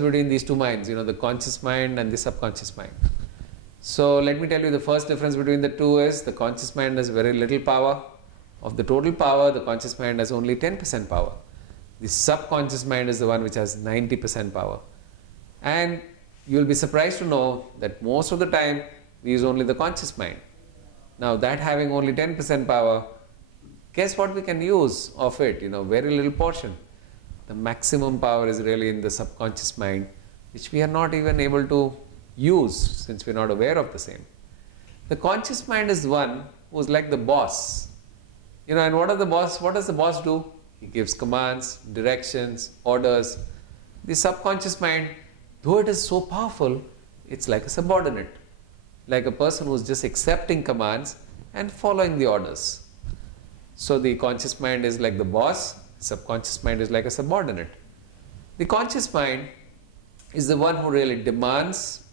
between these two minds, the conscious mind and the subconscious mind. So let me tell you, the first difference between the two is the conscious mind has very little power. Of the total power, the conscious mind has only 10% power. The subconscious mind is the one which has 90% power. And you will be surprised to know that most of the time we use only the conscious mind. Now that having only 10% power, guess what we can use of it? Very little portion. The maximum power is really in the subconscious mind, which we are not even able to use since we are not aware of the same. The conscious mind is the one who is like the boss. And what does the boss do? He gives commands, directions, orders. The subconscious mind, though it is so powerful, it's like a subordinate, like a person who is just accepting commands and following the orders. So the conscious mind is like the boss, subconscious mind is like a subordinate. The conscious mind is the one who really demands,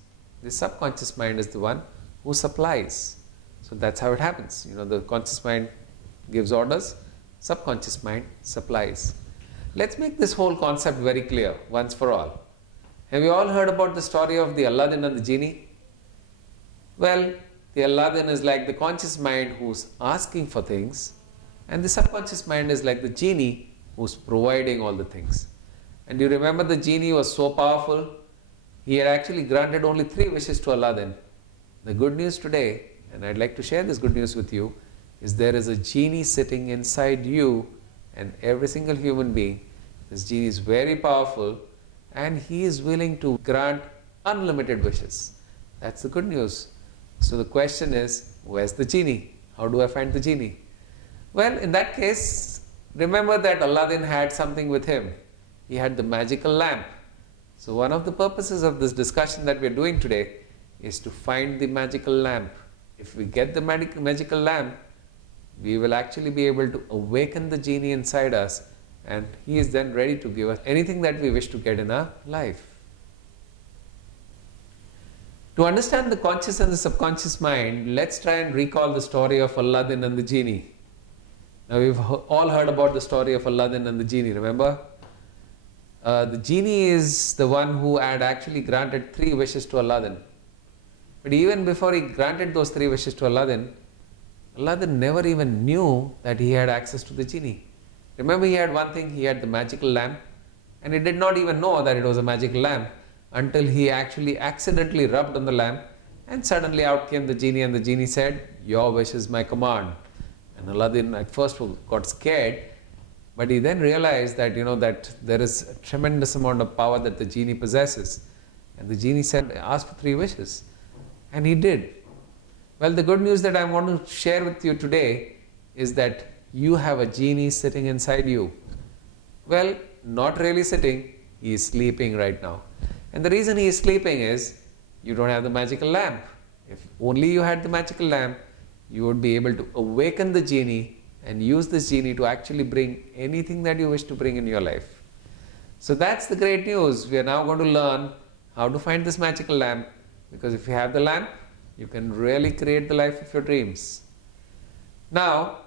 the subconscious mind is the one who supplies. So that's how it happens. The conscious mind gives orders, subconscious mind supplies. Let's make this whole concept very clear once for all. Have you all heard about the story of the Aladdin and the genie? Well, the Aladdin is like the conscious mind who's asking for things, and the subconscious mind is like the genie who's providing all the things. And you remember the genie was so powerful, he had actually granted only 3 wishes to Aladdin. The good news today, and I'd like to share this good news with you, is there is a genie sitting inside you and every single human being. This genie is very powerful and he is willing to grant unlimited wishes. That's the good news. So the question is, where's the genie? How do I find the genie? Well, in that case, remember that Aladdin had something with him. He had the magical lamp. So one of the purposes of this discussion that we are doing today is to find the magical lamp. If we get the magical lamp, we will actually be able to awaken the genie inside us, and he is then ready to give us anything that we wish to get in our life. To understand the conscious and the subconscious mind, let's try and recall the story of Aladdin and the genie. Now we've all heard about the story of Aladdin and the genie, remember? The genie is the one who had actually granted 3 wishes to Aladdin. But even before he granted those 3 wishes to Aladdin, Aladdin never even knew that he had access to the genie. Remember, he had one thing, he had the magical lamp, and he did not even know that it was a magical lamp until he actually accidentally rubbed on the lamp, and suddenly out came the genie, and the genie said, "Your wish is my command." And Aladdin at first got scared, but he then realized that that there is a tremendous amount of power that the genie possesses. And the genie said, "Ask for 3 wishes." And he did. Well, the good news that I want to share with you today is that you have a genie sitting inside you. Well, not really sitting, he is sleeping right now. And the reason he is sleeping is you don't have the magical lamp. If only you had the magical lamp, you would be able to awaken the genie and use this genie to actually bring anything that you wish to bring in your life. So that's the great news. We are now going to learn how to find this magical lamp, because if you have the lamp, you can really create the life of your dreams. Now,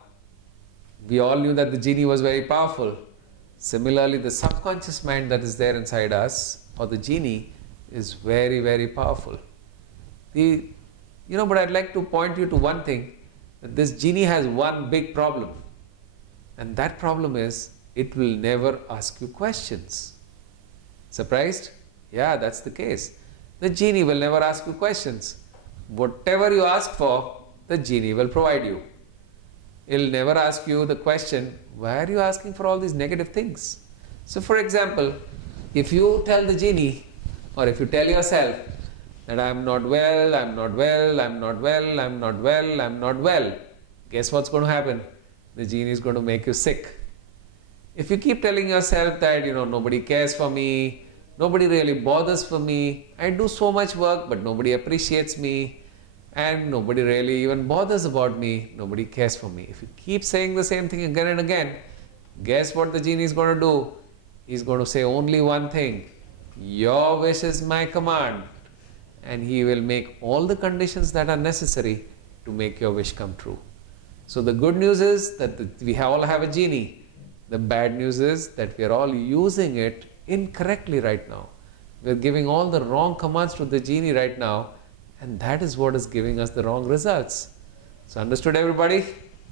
we all knew that the genie was very powerful. Similarly, the subconscious mind that is there inside us, or the genie, is very, very powerful. But I'd like to point you to one thing, that this genie has one big problem. And that problem is, it will never ask you questions. Surprised? Yeah, that's the case. The genie will never ask you questions. Whatever you ask for, the genie will provide you. It will never ask you the question, why are you asking for all these negative things? So for example, if you tell the genie, or if you tell yourself that I'm not well, I'm not well, I'm not well, I'm not well, I'm not well, guess what's going to happen? The genie is going to make you sick. If you keep telling yourself that, nobody cares for me, nobody really bothers for me, I do so much work but nobody appreciates me, and nobody really even bothers about me, nobody cares for me. If you keep saying the same thing again and again, guess what the genie is going to do? He's going to say only one thing, your wish is my command, and he will make all the conditions that are necessary to make your wish come true. So the good news is that we all have a genie. The bad news is that we are all using it incorrectly right now. We're giving all the wrong commands to the genie right now, and that is what is giving us the wrong results. So understood, everybody?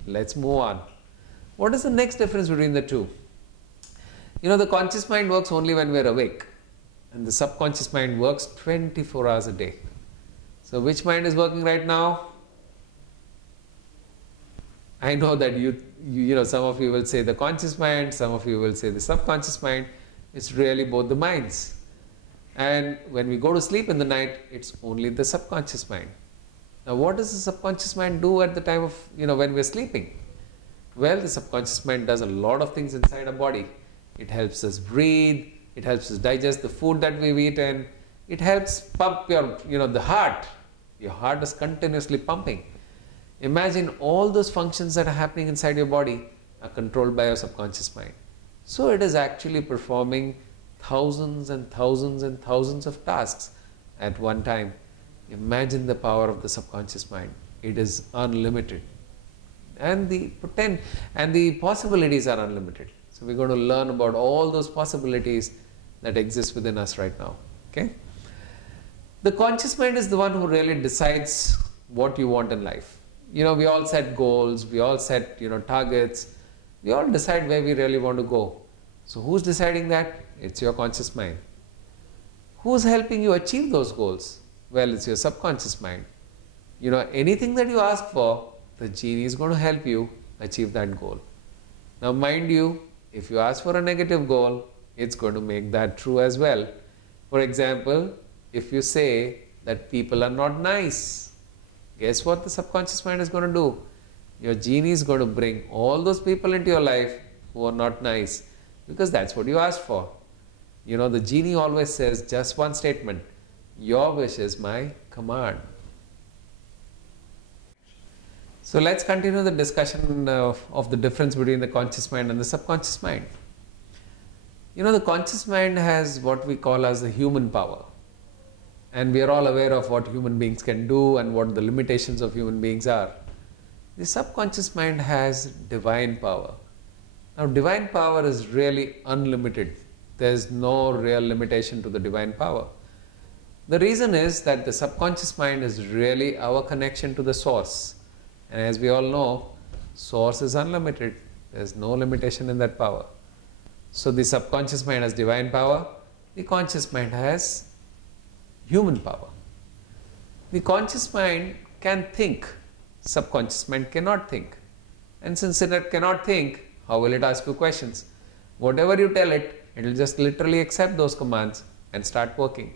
Let's move on. What is the next difference between the two? The conscious mind works only when we're awake, and the subconscious mind works 24 hours a day. So which mind is working right now? I know that some of you will say the conscious mind, some of you will say the subconscious mind. It's really both the minds. And when we go to sleep in the night, it's only the subconscious mind. Now, what does the subconscious mind do at the time of, when we're sleeping? Well, the subconscious mind does a lot of things inside our body. It helps us breathe. It helps us digest the food that we've eaten. It helps pump the heart. Your heart is continuously pumping. Imagine all those functions that are happening inside your body are controlled by your subconscious mind. So it is actually performing thousands and thousands and thousands of tasks at one time. Imagine the power of the subconscious mind. It is unlimited. And the possibilities are unlimited. So we're going to learn about all those possibilities that exist within us right now. Okay? The conscious mind is the one who really decides what you want in life. We all set goals, we all set, targets. We all decide where we really want to go. So who's deciding that? It's your conscious mind. Who's helping you achieve those goals? Well, it's your subconscious mind. Anything that you ask for, the genie is going to help you achieve that goal. Now, mind you, if you ask for a negative goal, it's going to make that true as well. For example, if you say that people are not nice, guess what the subconscious mind is going to do? Your genie is going to bring all those people into your life who are not nice, because that's what you asked for. The genie always says just one statement: your wish is my command. So let's continue the discussion of the difference between the conscious mind and the subconscious mind. The conscious mind has what we call as the human power. And we are all aware of what human beings can do and what the limitations of human beings are. The subconscious mind has divine power. Now, divine power is really unlimited. There is no real limitation to the divine power. The reason is that the subconscious mind is really our connection to the source. And as we all know, source is unlimited. There is no limitation in that power. So the subconscious mind has divine power. The conscious mind has human power. The conscious mind can think. Subconscious mind cannot think. And since it cannot think, how will it ask you questions? Whatever you tell it, it will just literally accept those commands and start working.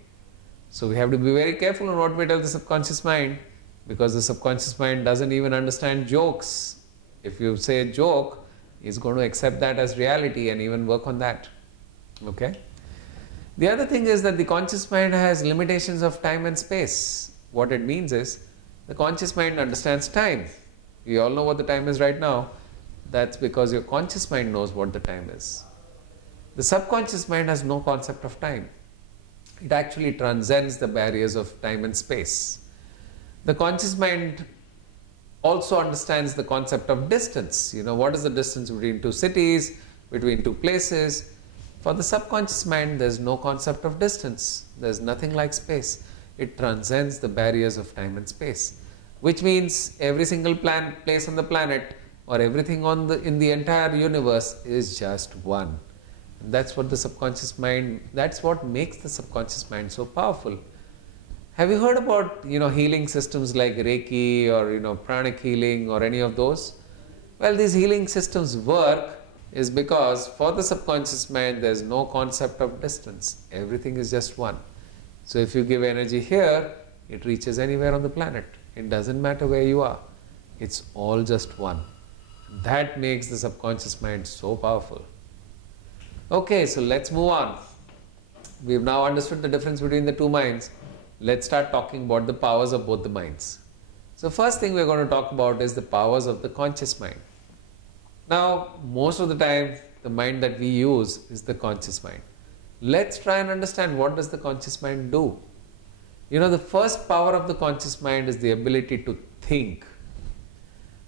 So we have to be very careful on what we tell the subconscious mind, because the subconscious mind doesn't even understand jokes. If you say a joke, it's going to accept that as reality and even work on that. Okay? The other thing is that the conscious mind has limitations of time and space. What it means is, the conscious mind understands time. We all know what the time is right now. That's because your conscious mind knows what the time is. The subconscious mind has no concept of time. It actually transcends the barriers of time and space. The conscious mind also understands the concept of distance. What is the distance between two cities, between two places? For the subconscious mind, there is no concept of distance. There is nothing like space. It transcends the barriers of time and space, which means every single place on the planet or everything in the entire universe is just one. And that's what the subconscious mind, that's what makes the subconscious mind so powerful. Have you heard about healing systems like Reiki or pranic healing or any of those? Well, these healing systems work is because for the subconscious mind there is no concept of distance. Everything is just one. So if you give energy here, it reaches anywhere on the planet. It doesn't matter where you are. It's all just one. That makes the subconscious mind so powerful. Okay, so let's move on. We've now understood the difference between the two minds. Let's start talking about the powers of both the minds. So first thing we're going to talk about is the powers of the conscious mind. Now, most of the time, the mind that we use is the conscious mind. Let's try and understand, what does the conscious mind do? The first power of the conscious mind is the ability to think.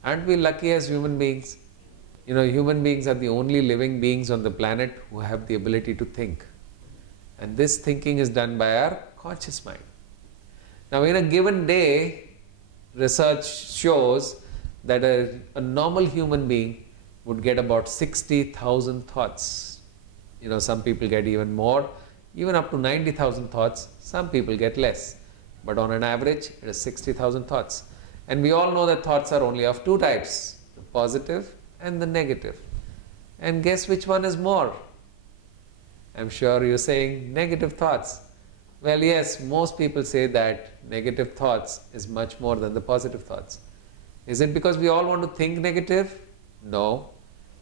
Aren't we lucky as human beings? Human beings are the only living beings on the planet who have the ability to think. And this thinking is done by our conscious mind. Now, in a given day, research shows that a normal human being would get about 60,000 thoughts. Some people get even more, even up to 90,000 thoughts. Some people get less. But on an average, it is 60,000 thoughts. And we all know that thoughts are only of two types, the positive and the negative. And guess which one is more? I'm sure you're saying negative thoughts. Well, yes, most people say that negative thoughts is much more than the positive thoughts. Is it because we all want to think negative? No.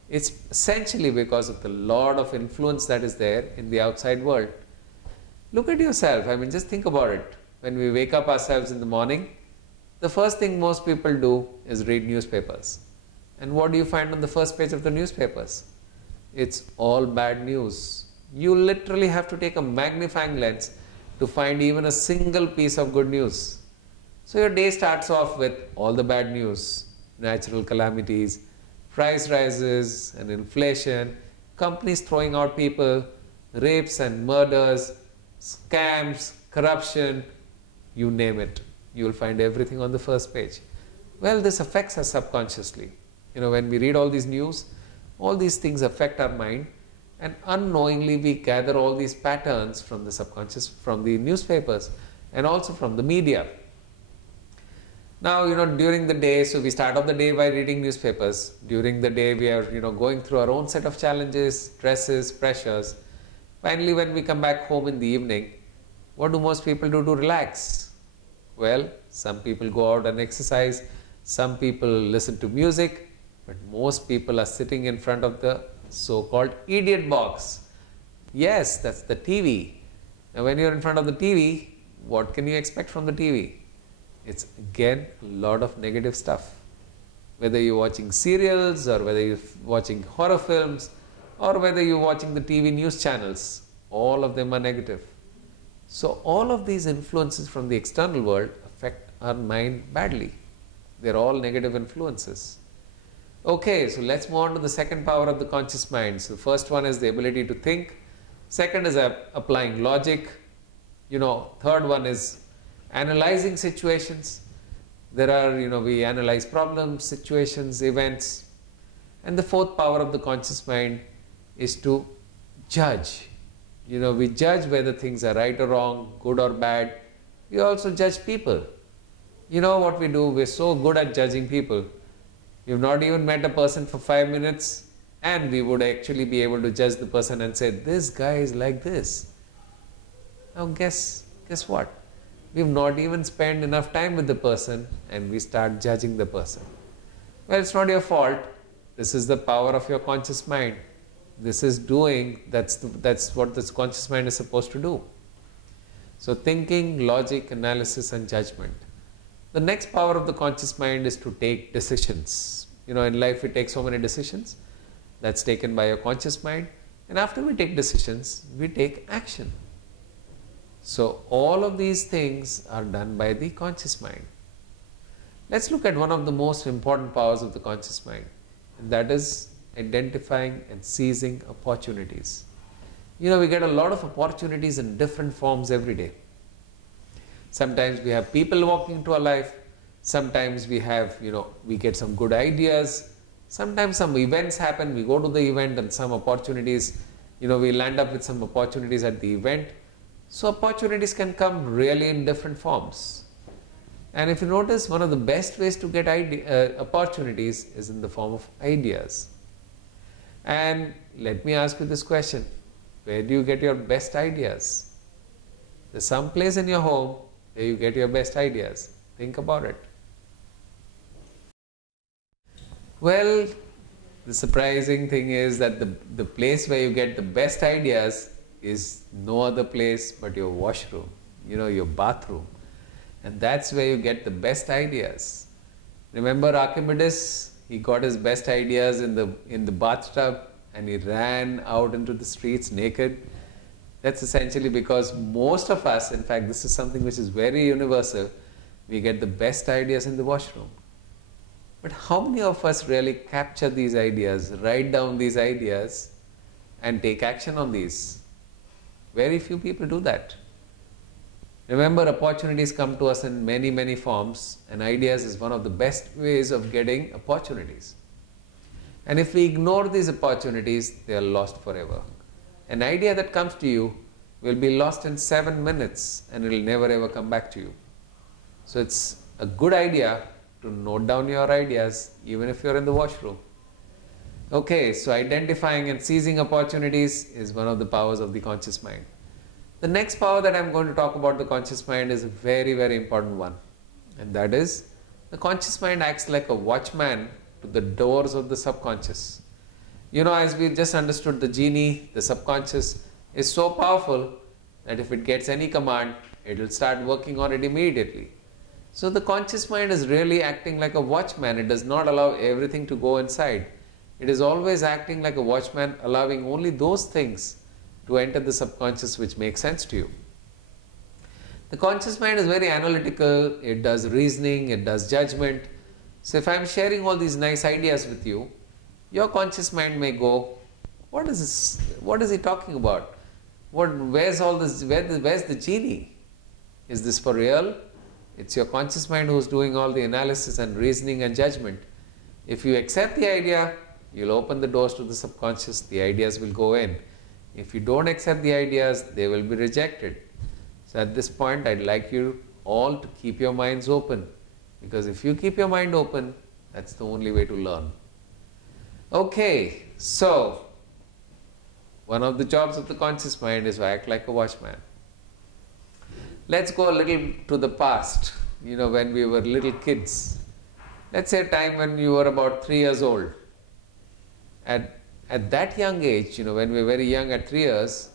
It's essentially because of the lot of influence that is there in the outside world. Look at yourself. Just think about it. When we wake up ourselves in the morning, the first thing most people do is read newspapers. And what do you find on the first page of the newspapers? It's all bad news. You literally have to take a magnifying lens to find even a single piece of good news. So your day starts off with all the bad news, natural calamities, price rises and inflation, companies throwing out people, rapes and murders, scams, corruption, you name it. You will find everything on the first page. Well, this affects us subconsciously. When we read all these news, all these things affect our mind, and unknowingly we gather all these patterns from the subconscious, from the newspapers, and also from the media. Now, during the day, so we start off the day by reading newspapers. During the day, we are, going through our own set of challenges, stresses, pressures. Finally, when we come back home in the evening, what do most people do to relax? Well, some people go out and exercise, some people listen to music, but most people are sitting in front of the so-called idiot box. Yes, that's the TV. Now, when you're in front of the TV, what can you expect from the TV? It's again a lot of negative stuff. Whether you're watching serials or whether you're watching horror films or whether you're watching the TV news channels, all of them are negative. So all of these influences from the external world affect our mind badly. They're all negative influences. Okay, so let's move on to the second power of the conscious mind. So the first one is the ability to think. Second is applying logic. Third one is analyzing situations. There are, we analyze problems, situations, events. And the fourth power of the conscious mind is to judge. We judge whether things are right or wrong, good or bad. We also judge people. What we do? We're so good at judging people. We've not even met a person for 5 minutes and we would actually be able to judge the person and say, this guy is like this. Now guess what? We've not even spent enough time with the person and we start judging the person. Well, it's not your fault. This is the power of your conscious mind. This is doing, that's what this conscious mind is supposed to do. So thinking, logic, analysis and judgment. The next power of the conscious mind is to take decisions. In life we take so many decisions. That's taken by your conscious mind. And after we take decisions, we take action. So all of these things are done by the conscious mind. Let's look at one of the most important powers of the conscious mind. And that is identifying and seizing opportunities. We get a lot of opportunities in different forms every day. Sometimes we have people walking into our life. Sometimes we have, we get some good ideas. Sometimes some events happen. We go to the event and some opportunities, we land up with some opportunities at the event. So opportunities can come really in different forms. And if you notice, one of the best ways to get opportunities is in the form of ideas. And let me ask you this question. Where do you get your best ideas? There's some place in your home where you get your best ideas. Think about it. Well, the surprising thing is that the place where you get the best ideas is no other place but your washroom, your bathroom. And that's where you get the best ideas. Remember Archimedes? He got his best ideas in the bathtub and he ran out into the streets naked. That's essentially because most of us, in fact, this is something which is very universal, we get the best ideas in the washroom. But how many of us really capture these ideas, write down these ideas and take action on these? Very few people do that. Remember, opportunities come to us in many, many forms, and ideas is one of the best ways of getting opportunities. And if we ignore these opportunities, they are lost forever. An idea that comes to you will be lost in 7 minutes and it will never ever come back to you. So it's a good idea to note down your ideas even if you're in the washroom. Okay, so identifying and seizing opportunities is one of the powers of the conscious mind. The next power that I'm going to talk about the conscious mind is a very, very important one. And that is, the conscious mind acts like a watchman to the doors of the subconscious. You know, as we just understood, the genie, the subconscious, is so powerful that if it gets any command, it will start working on it immediately. So the conscious mind is really acting like a watchman. It does not allow everything to go inside. It is always acting like a watchman, allowing only those things to enter the subconscious which make sense to you. The conscious mind is very analytical, it does reasoning, it does judgment. So if I am sharing all these nice ideas with you, your conscious mind may go, what is this? What is he talking about? Where's all this? Where's the genie? Is this for real? It's your conscious mind who's doing all the analysis and reasoning and judgment. If you accept the idea, you'll open the doors to the subconscious, the ideas will go in. If you don't accept the ideas, they will be rejected. So at this point, I'd like you all to keep your minds open, because if you keep your mind open, that's the only way to learn. Okay, so one of the jobs of the conscious mind is to act like a watchman. Let's go a little to the past, when we were little kids. Let's say a time when you were about 3 years old. At that young age, when we were very young at 3 years,